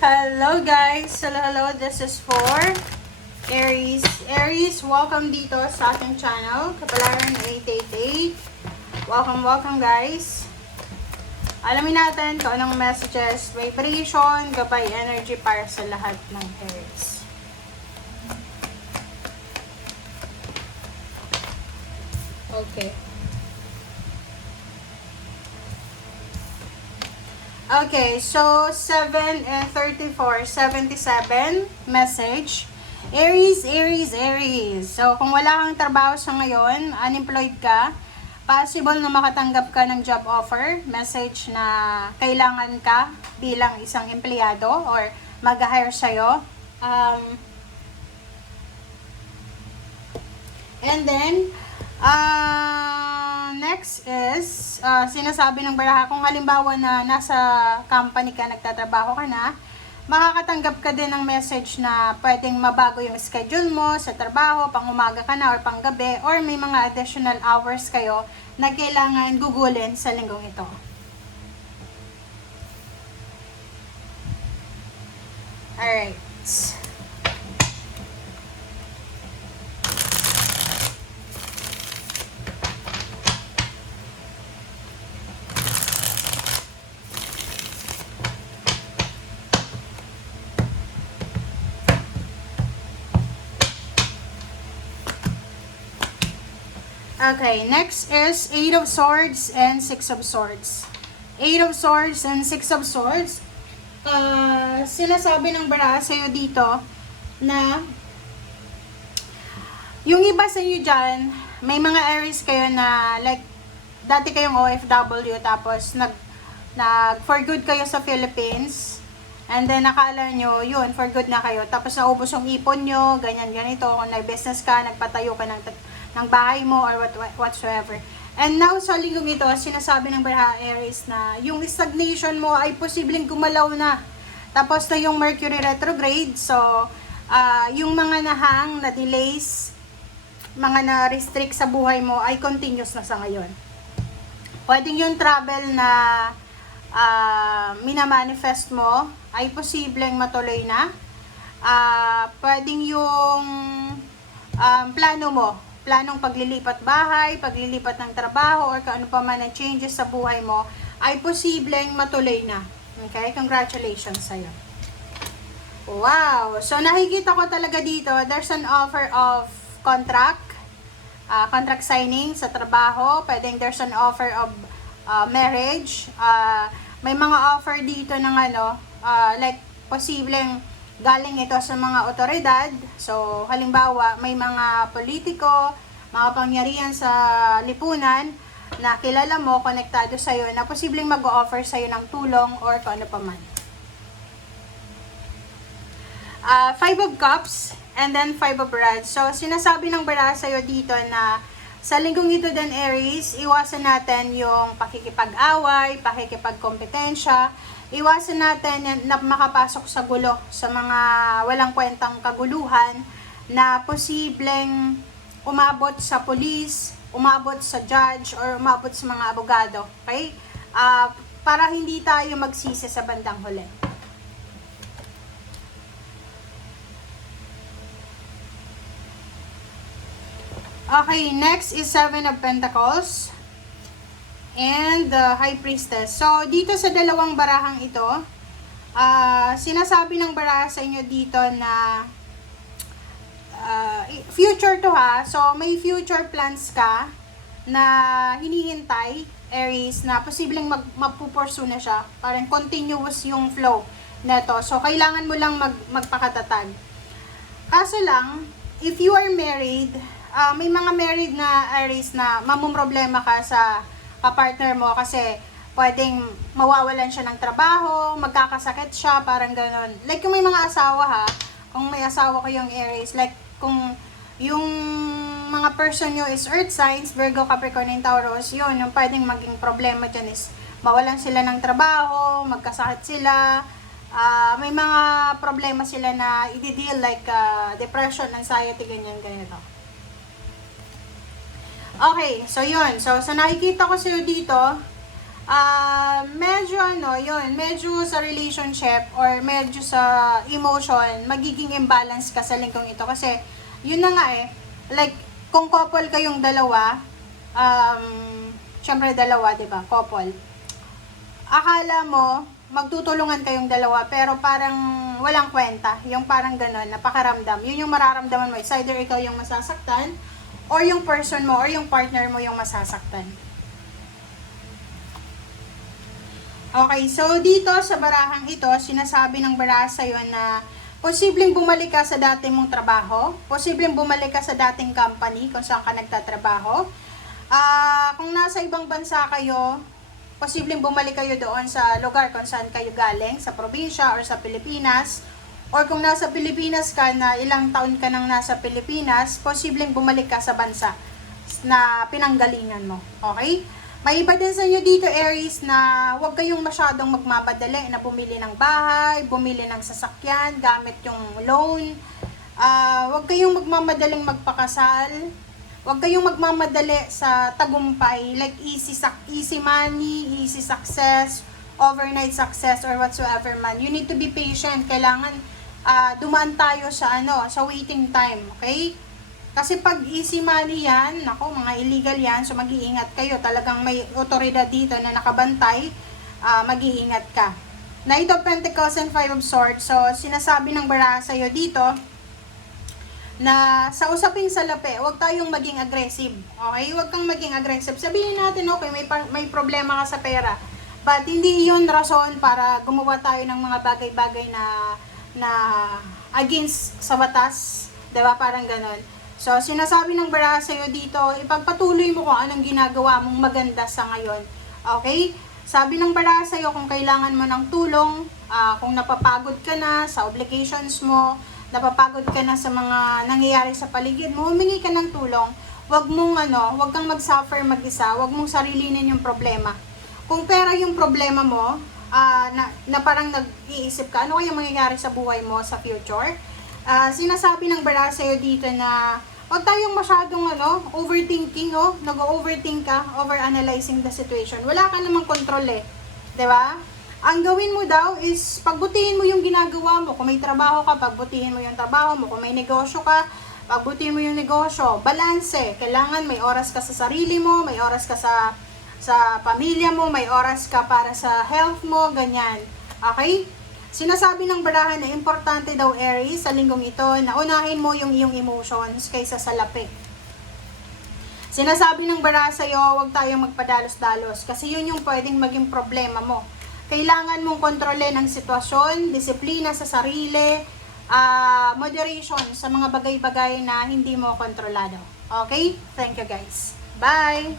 Hello guys! Hello, this is for Aries. Aries, welcome dito sa aking channel, Kapalaran 888. Welcome guys! Alamin natin kung anong messages, vibration, gabay energy para sa lahat ng Aries. Okay. Okay, so 7 and 34, 77 message. Aries. So, kung wala kang trabaho sa ngayon, unemployed ka, possible na makatanggap ka ng job offer, message na kailangan ka bilang isang empleyado or mag-hire sa'yo. And then, next is, sinasabi ng baraha, kung halimbawa na nasa company ka, nagtatrabaho ka na, makakatanggap ka din ng message na pwedeng mabago yung schedule mo sa trabaho, pang umaga ka na or pang gabi, or may mga additional hours kayo na kailangan gugulin sa linggong ito. Alright. Okay, next is 8 of Swords and 6 of Swords. 8 of Swords and 6 of Swords. Sinasabi ng baraha sa'yo dito na yung iba sa inyo dyan, may mga Aries kayo na like, dati kayong OFW tapos nag for good kayo sa Philippines. And then nakala nyo, yun, for good na kayo. Tapos naubos yung ipon nyo, ganito. Kung nag-business ka, nagpatayo ka ng bahay mo or whatsoever. And now, sa linggong ito, sinasabi ng baraha Aries na yung stagnation mo ay posibleng gumalaw na. Tapos na yung Mercury retrograde. So, yung mga nahang, na delays, mga na-restrict sa buhay mo ay continuous na sa ngayon. Pwedeng yung travel na minamanifest mo ay posibleng matuloy na. Pwedeng yung planong paglilipat bahay, paglilipat ng trabaho, or kung ano pa man ang changes sa buhay mo, ay posibleng matuloy na. Okay? Congratulations sa'yo. Wow! So, nakikita ko talaga dito, there's an offer of contract signing sa trabaho. Pwedeng there's an offer of marriage. May mga offer dito ng like, posibleng galing ito sa mga otoridad. So, halimbawa, may mga politiko, mga pangyarihan sa lipunan na kilala mo, konektado sa'yo, na posibleng mag-offer sa'yo ng tulong or kung ano pa man. 5 of Cups and then 5 of Rods. So, sinasabi ng baraha sa'yo dito na sa linggong ito din, Aries, iwasan natin yung pakikipag-away, pakikipag-kompetensya. Iwasan natin na makapasok sa gulo, sa mga walang kwentang kaguluhan na posibleng umabot sa police, umabot sa judge, or umabot sa mga abogado. Okay? Para hindi tayo magsisi sa bandang huli. Okay, next is 7 of Pentacles and the High Priestess. So, dito sa dalawang barahang ito, sinasabi ng baraha sa inyo dito na future to ha. So, may future plans ka na hinihintay, Aries, na posibleng mapupursue na siya. Parang continuous yung flow neto. So, kailangan mo lang magpakatatag. Kaso lang, if you are married, may mga married na Aries na mamumroblema ka sa kapartner mo kasi pwedeng mawawalan siya ng trabaho, magkakasakit siya, parang ganon. Like yung may mga asawa ha, kung may asawa kayong Aries, like kung yung mga person nyo is Earth signs, Virgo, Capricorn, and Taurus, yun, yung pwedeng maging problema dyan is mawalan sila ng trabaho, magkasakit sila, may mga problema sila na i-deal like depression, anxiety, ganito. Okay, so yun. So nakikita ko sa'yo dito, medyo ano, yun, medyo sa relationship or medyo sa emotion, magiging imbalance ka sa linggong ito. Kasi, yun na nga eh, like, kung couple kayong dalawa, syempre dalawa, di ba, couple, akala mo, magtutulungan kayong dalawa, pero parang walang kwenta, yung parang ganon, napakaramdam, yun yung mararamdaman mo, it's either ikaw yung masasaktan, or yung person mo, or yung partner mo yung masasaktan. Okay, so dito sa barahang ito, sinasabi ng baraha sa'yo na posibleng bumalik ka sa dati mong trabaho, posibleng bumalik ka sa dating company kung saan ka nagtatrabaho. Kung nasa ibang bansa kayo, posibleng bumalik kayo doon sa lugar kung saan kayo galing, sa probinsya or sa Pilipinas. Or kung nasa Pilipinas ka na ilang taon ka nang nasa Pilipinas, posibleng bumalik ka sa bansa na pinanggalingan mo. Okay? May iba din sa inyo dito, Aries, na huwag kayong masyadong magmamadali na bumili ng bahay, bumili ng sasakyan, gamit yung loan. Huwag kayong magmamadaling magpakasal. Huwag kayong magmamadali sa tagumpay, like easy money, easy success, overnight success, or whatsoever man. You need to be patient. Kailangan dumaan tayo sa sa waiting time, okay? Kasi pag easy money yan, nako, mga illegal yan, so mag-iingat kayo. Talagang may otoridad dito na nakabantay, mag-iingat ka. Knight of Pentacles and Five of Swords. So, sinasabi ng baraha sa'yo dito, na sa usaping salapi, huwag tayong maging aggressive. Okay? Huwag kang maging aggressive. Sabihin natin, okay, may problema ka sa pera. But hindi yun rason para gumawa tayo ng mga bagay-bagay na against sa batas. Diba? Parang ganon. So, sinasabi ng baraha sa'yo dito, ipagpatuloy mo kung anong ginagawa mong maganda sa ngayon. Okay? Sabi ng baraha sa'yo, kung kailangan mo ng tulong, kung napapagod ka na sa obligations mo, napapagod ka na sa mga nangyayari sa paligid mo, humingi ka ng tulong. Huwag kang mag-suffer mag-isa, huwag mong sarilinin yung problema. Kung pera yung problema mo, na parang nag-iisip ka, ano kaya mangyayari sa buhay mo sa future? Sinasabi ng baraha sa'yo dito na huwag tayong masyadong overthinking, nag-overthink ka, overanalyzing the situation. Wala ka namang control eh. 'Di ba? Ang gawin mo daw is pagbutihin mo yung ginagawa mo. Kung may trabaho ka, pagbutihin mo yung trabaho mo. Kung may negosyo ka, pagbutihin mo yung negosyo. Balanse. Kailangan may oras ka sa sarili mo, may oras ka sa pamilya mo, may oras ka para sa health mo, ganyan. Okay? Sinasabi ng baraha na importante daw, Aries, sa linggong ito, na unahin mo yung iyong emotions kaysa sa lapi. Sinasabi ng baraha sa'yo, huwag tayong magpadalos-dalos kasi yun yung pwedeng maging problema mo. Kailangan mong kontrolin ang sitwasyon, disiplina sa sarili, moderation sa mga bagay-bagay na hindi mo kontrolado. Okay? Thank you guys. Bye!